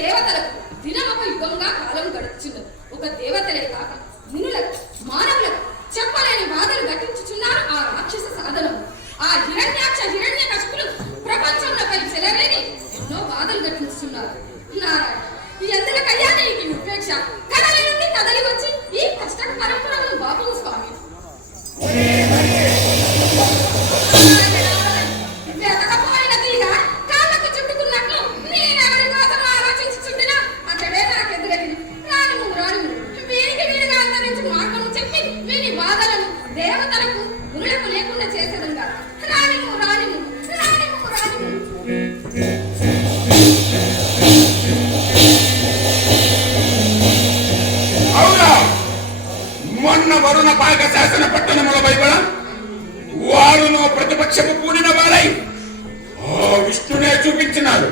దేవతలకు దినమొక యుగంగా కాలం గడుచున్నది. ఒక దేవతలే కాక మునులకు మానవులకు చెప్పలేని బాధలు గట్టించుచున్నారు ఆ రాక్షస సాధనం. ఆ హిరణ్యాక్ష హిరణ్య కశిపులు ప్రపంచంలోపై చెలరేగి ఎన్నో బాధలు గట్టించుతున్నారు. నారాయణ, ఎందుకయ్యా నీకు ఉపేక్ష? కదలి నుండి కదలి వచ్చి ఈ కష్ట పరంపరను బాబు స్వామి. వెతకపోయిన తీగ కాళ్ళకు చుట్టుకున్నట్లు నేనెవరి కోసం ఆలోచించుచుండినా అక్కడే నాకెదురగింది. రాను రాను వీరికి వీరిగా అంతరించి మాటలను చెప్పి వీని బాధలను దేవతలకు మునులకు లేకుండా చేసేదం కాదు. రానిము రానిము రానిము రానిము. మొన్న వరుణ పాక శాసన పట్టణముల వైపున వారును ప్రతిపక్షము కూడిన వారై ఆ విష్ణునే చూపించినారు.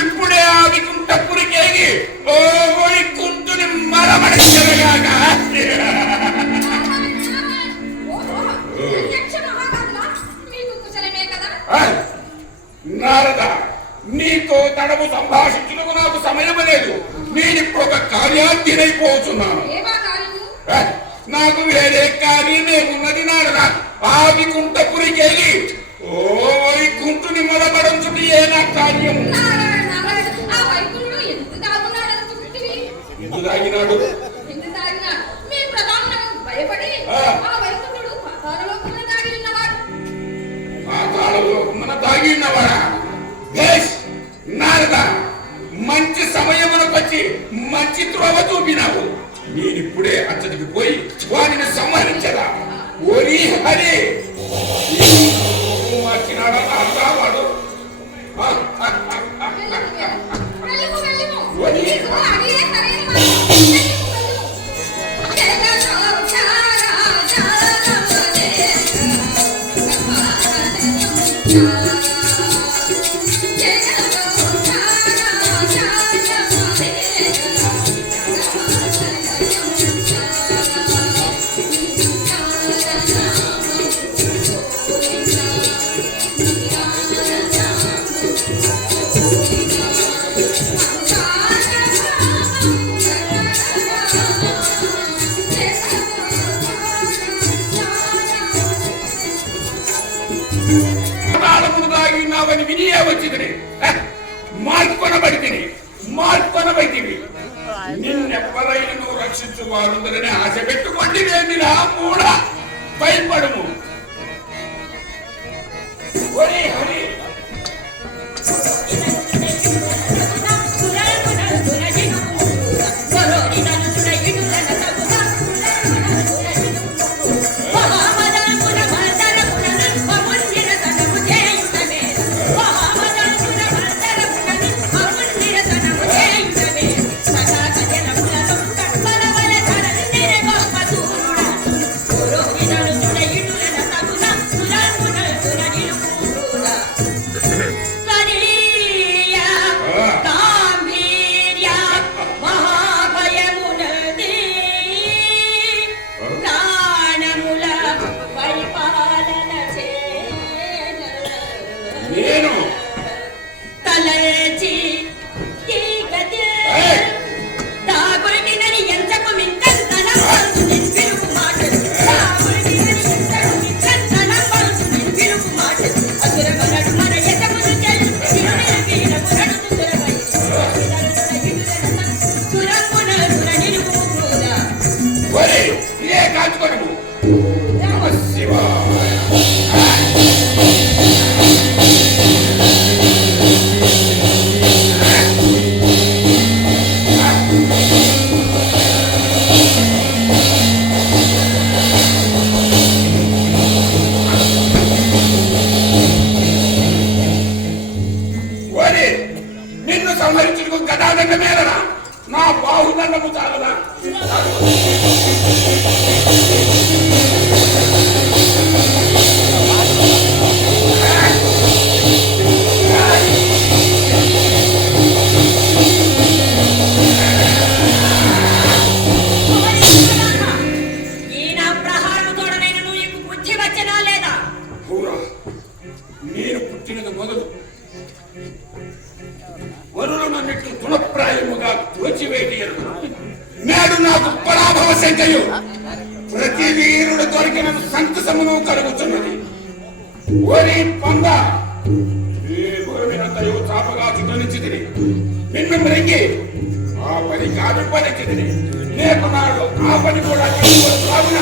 ఇప్పుడే ఆ వికుంఠపురికేగి ఓ వైకుంఠుని మరమడిగాక. నారద, నీతో తడవు సంభాషించుటకు నాకు సమయం లేదు. నేనిప్పుడు ఒక కార్యార్థినైపోతున్నాను. నాకు వేరే కార్యమేమున్నది నారద. ఆ వికుంఠపురికేగి ఓ వైకుంఠుని మొదబడంచుటి ఏ నా కార్యం. ఎందుకు తాగినాడు? తాగి ఉన్నవాడా? నారద, మంచి సమయమునకు వచ్చి మంచి త్రోవ చూపినావు. నేనిప్పుడే అచ్చటికి పోయి వారిని సంహరించదా. ఓరి హరి మార్చినాడా నారదా వాడు? వినియే వచ్చింది. మార్కొనబడితివి. నిన్నెవ్వరైనా నువ్వు రక్షించువారుందని ఆశ పెట్టుకోండి. వేమిరా మూడ భయపడము. హరి హరి నా బాహుదండము చాలదా? నేను పుట్టినది మొదలు వరుణనన్నిటి గుణప్రాయం కూడా తుడిచివేయరు. నేడు నాకు పరాభవ శంకయు ప్రతి వీరుడు దొరికిన సంతసమును కలుగుతున్నది. ఓరి పొంద చాపగా చుట్టనిచ్చితిని, నిన్ను మృంగి ఆ పని కాదు పనిచ్చితిని. రేపు నాడు ఆ పని కూడా కావున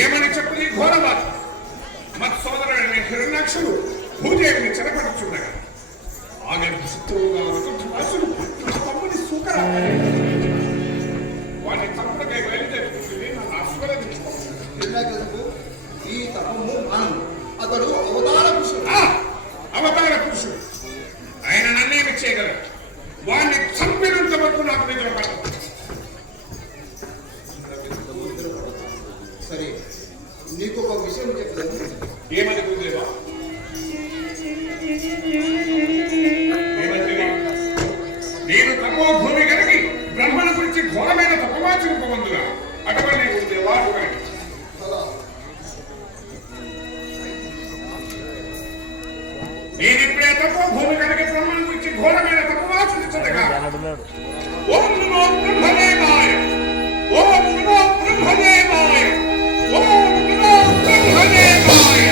ఏమని చెప్పి ఘోరవాది మత్ సోదరుడైన హిరణ్యాక్షుడు భూదేవిని చెరపడుచుండగా ఆగంత శత్రువుగా అనుకుంటున్నాసుడు తమ్ముని సూకరా వాడిని తప్పుడుకై బయలుదేరుతుంది నన్ను ఆశీర్వదించుకో. ఈ తపము అతడు అవతార పురుషుడు. అవతార పురుషుడు ఆయన నన్నేమి చేయగలరు? వాడిని చంపినంత వరకు నాకు నిద్ర పడదు. సరే, నీకు ఒక విషయం చెప్తాను. ఏమని గురుదేవా? నేను తపోభూమి కలిగి బ్రహ్మణ గురించి ఘోరమైన తపవాచన పొందుగా అటువంటి గురుదేవా నేను ఇప్పుడే తపోభూమి కలిగి బ్రహ్మణ గురించి ఘోరమైన తపవాచన చదగా ఓం నమో బ్రహ్మదేవాయ, ఓం నమో బ్రహ్మదేవాయ, ఓం నమో బ్రహ్మదేవాయ.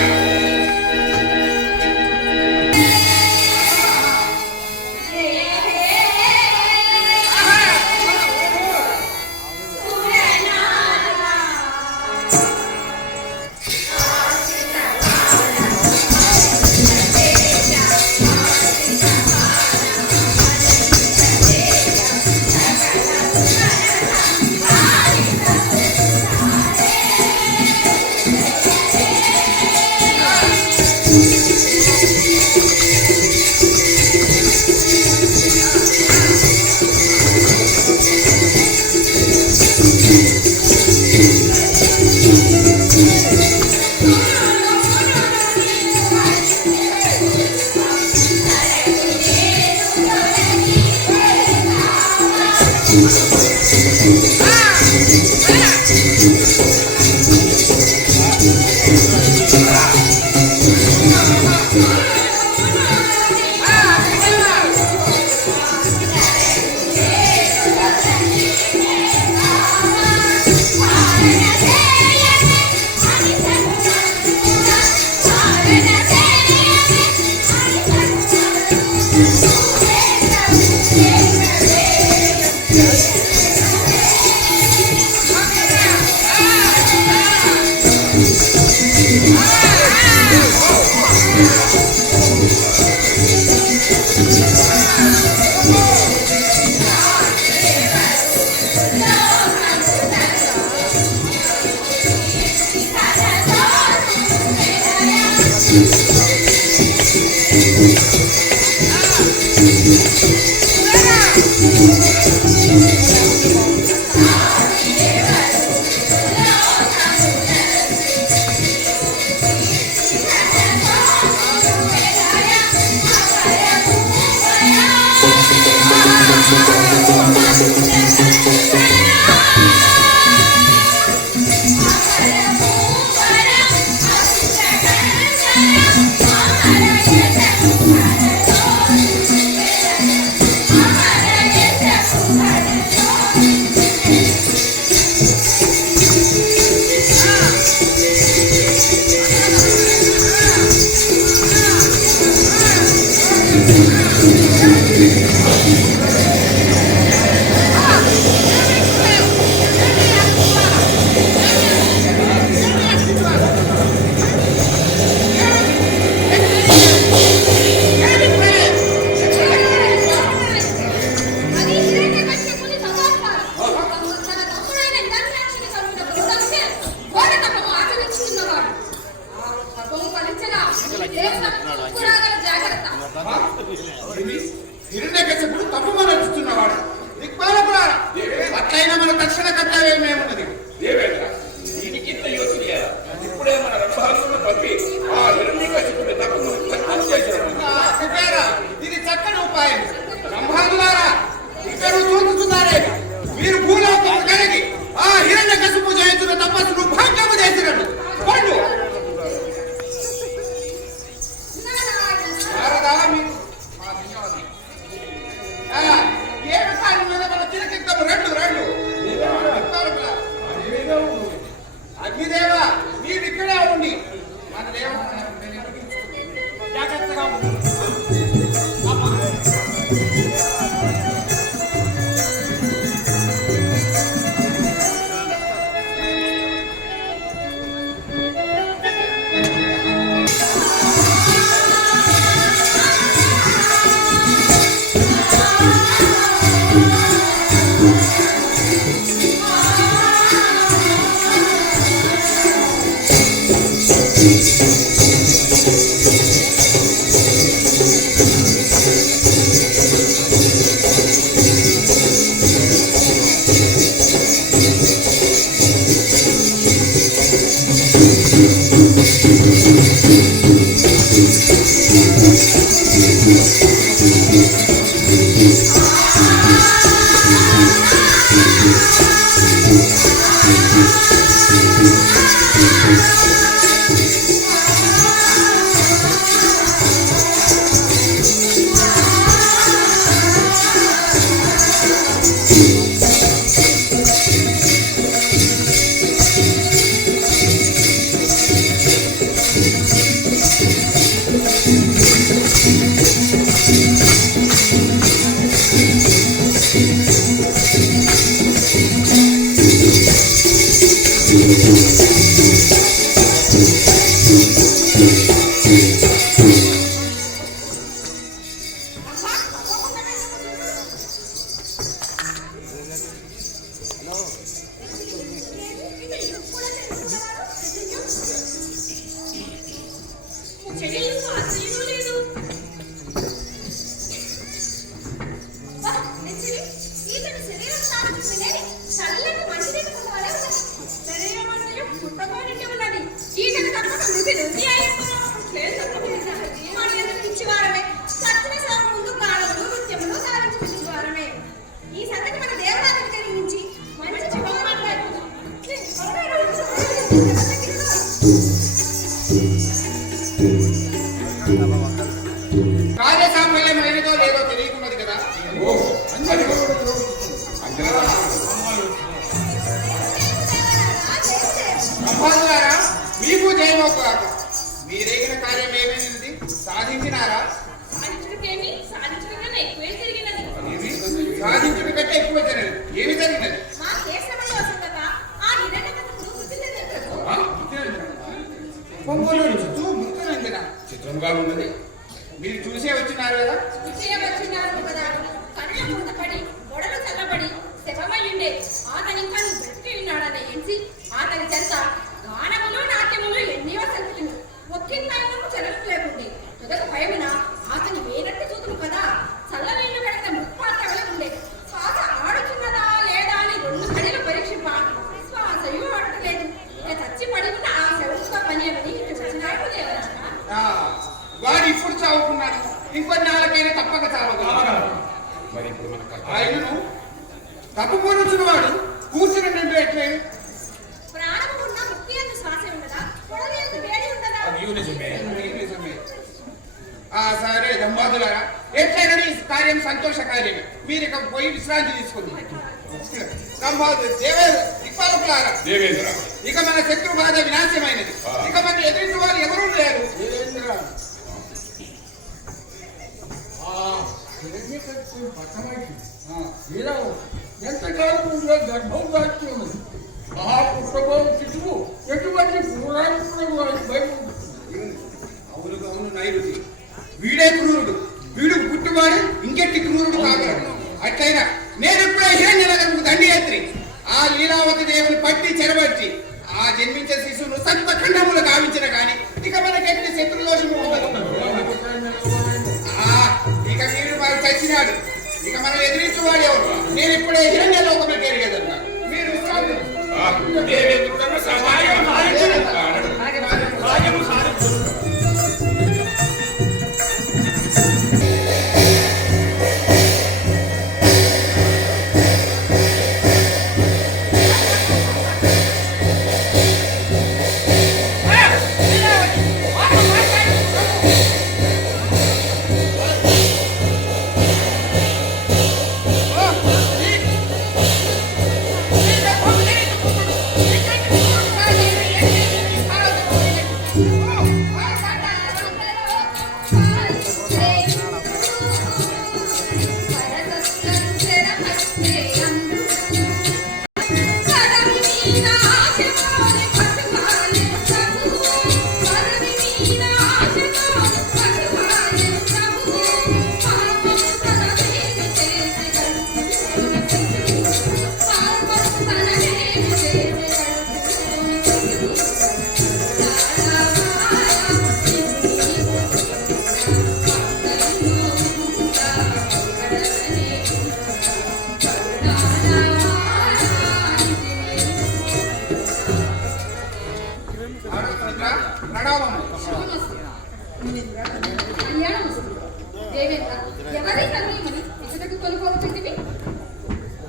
అది హిరణ్యకశ్యపుని సమాచారం. తన తమ్ముడైన హిరణ్యాక్షుని చంపిన దృఢంకే ఘోర తపము ఆచరించుచున్నవాడు. ఆ తపము ఫలించగా దేవతలకు పురాగల జాగ్రత్త. హిరణ్యకశిపుడు తప్పమనొచ్చుతున్నవాడు. దిక్పాలకులారా, అట్లయినా మన తక్షణ కర్తవ్యం ఏమున్నది? దేవేంద్ర, దీనికింత యోచన ఇప్పుడే మన రంభాలను పంపి ఆ హిరణ్యకశిపుడి తప్పును ఖండం చేసినాము. కుబేర, ఇది చక్కని ఉపాయం. బ్రహ్మాదులారా, ఇక్కడ చూస్తున్నారే, మీరు భూలోకము కలిగి ఆ హిరణ్యకశిపు చేస్తున్న తపస్సును భంగము చేసినట్టు పండు. శారదా, మీకు మా ధన్యవాదాలు. ఏడు కాలం మీద మన చిరకిద్దము రెండు రెండు అగ్నిదేవ, మీరు ఇక్కడే ఉండి మన దేవ జాగ్రత్తగా ఉండు. కార్యసాఫల్యం అయినదో లేదో తెలియకున్నది కదా. బ్రహ్మాదులారా, మీకు జయమోకాక. మీరేగిన కార్యం ఏమైనది? సాధించినారా? సాధించుటకేమి సాధించ కంటే ఎక్కువ జరిగింది. ఏమి జరిగినది? మా కేశవయ్య వసంతత ఆ హిరణ్యకశిపుడు మృత్యుంజయుని ప్రభు. ఆ? పొంగులో చుట్టూ మృత్యునంజన చిత్రంగా ఉన్నది. మీరు చూసే వచ్చినారు కదా. విజయవచ్చున్నారు కదా. కళ్ళ ముందు పడి గొడలు చల్లబడి శవమయ్యుండే అతనింకా నువ్వు బ్రతికి ఉన్నాడని ఎంచి అతని చెంత గానములు నాట్యములు ఎన్నివో సంగతులు ఒక్కింతైనము చెరలు లేకుండే మొదటి భయమున అతని వేనట్టు చూతుము కదా. చల్లనీళ్లు కడిగిన మృత్పాత్రవలే ఉండే. శ్వాస ఆడుతున్నదా లేదా అని 2 గడిలు పరీక్షింప శ్వాసయు ఆడటలేదు. ఇక చచ్చి పడి ఉన్న ఆ శవంతో పని అని వచ్చినాడు దేవరాజ. వాడు ఇప్పుడు చావుకున్నాడు. ఇంకొన్ని నాళ్ళకైనా తప్పక చావగలడు. మరి ఇప్పుడు మన కథ ఆయనను తప్పుకోనుచున్న వాడు కూర్చుని ఎట్లే ప్రాణము ఉన్న ముక్తి అందు శ్వాస ఉండదా, పొడవి అందు వేడి ఉండదా? అది నిజమే. నిజమే. సరే దంబాదులారా, ఎట్లయినా ఈ కార్యం సంతోష కార్యమే. మీరు ఇక పోయి విశ్రాంతి తీసుకుంది. దంబాదు దిక్పాలకులారా, దేవేంద్ర ఇక మన శత్రు బాధ వినాశమైనది. ఇక మన ఎదుటి వారు ఎవరూ లేరు. ఎంతకాలం ముందులో గర్భం దాచి ఉన్నది. మహాపుష్పభావం శిశువు ఎటువంటి పురాణపురం భయం అవును అవును నైరుతి. వీడే క్రూరుడు. వీడు పుట్టువాడు ఇంకెట్టి క్రూరుడు కాగలడు. అట్లయినా నేను ఇప్పుడే హిరణ్యనగరకు దండి ఎత్తి ఆ లీలావతి దేవుని పట్టి చెరబట్టి ఆ జన్మించే శిశువును సప్త ఖండములు గావించిన గాని ఇక మనకెట్టి శత్రుదోషము ఉండదు. ఇక వీడు వాడు చచ్చినాడు. ఇక మనం ఎదిరించువాడు ఎవరు? నేను ఇప్పుడే హిరణ్య లోకంలోకి ఎరిగేదన్నా. మీరు దేవేంద్రుడన్న సహాయం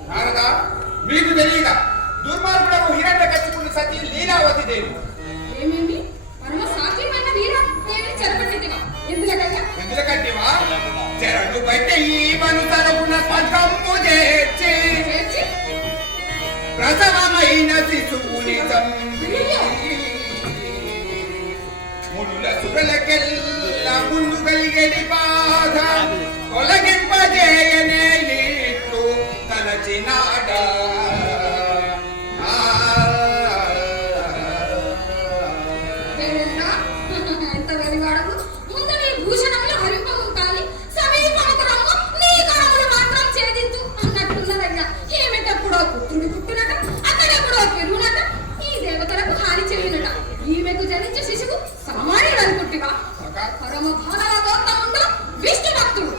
నారదా, మీకు తెలియదా? దుర్మార్గుడకు హిరణ్యకశిపుని సతీ లీలావతి దేవి. ఏమేమి మనము సాధ్యమైన వీరదేవిని చెరపట్టిదిగా ఎందుకంటేవా చెరడు బట్టి ఈ మను తరపున స్వర్గము చేర్చి ప్రథమమైన శిశువుని మునుల సుగలకెల్ల ముందు కలిగేది బాధ తొలగింపజేయనే ఇట్లు తలచినాడా. ఎంత వెలివాడకు ముందు నీ భూషణములు హరింపవు కానీ సమీపముకు రమ్ము నీ కరములు మాత్రం ఛేదించు అన్నట్టున్నదయ్యా. ఏమిటప్పుడో పుత్రుడు పుట్టినట, అతడెప్పుడో పెరుగునట, ఈ దేవతలకు హాని చెల్లినట. ఈమెకు జనించే శిశువు సామాన్యుడు అనుకుంటివా? పరమ భాగవతోత్తముడు విష్ణు భక్తుడు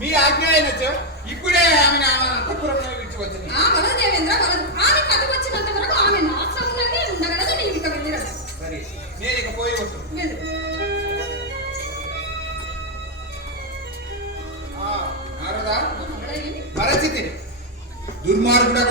మీ ఆజ్ఞ అయినచో ఇప్పుడే ఆమెను ఆమె అంతఃపురంలో విడిచివచ్చింది. ఆ వలదు దేవేంద్ర వలదు. ఆమె కథ వచ్చినంత వరకు ఆమె నా ఆశ్రమంలోనే ఉండగలదు. నీవు ఇక వెళ్ళిరదు. సరే నేను ఇక పోయి వస్తాను. వెళ్ళు. నారదా అలాగే. పరిస్థితి దుర్మార్గుడకు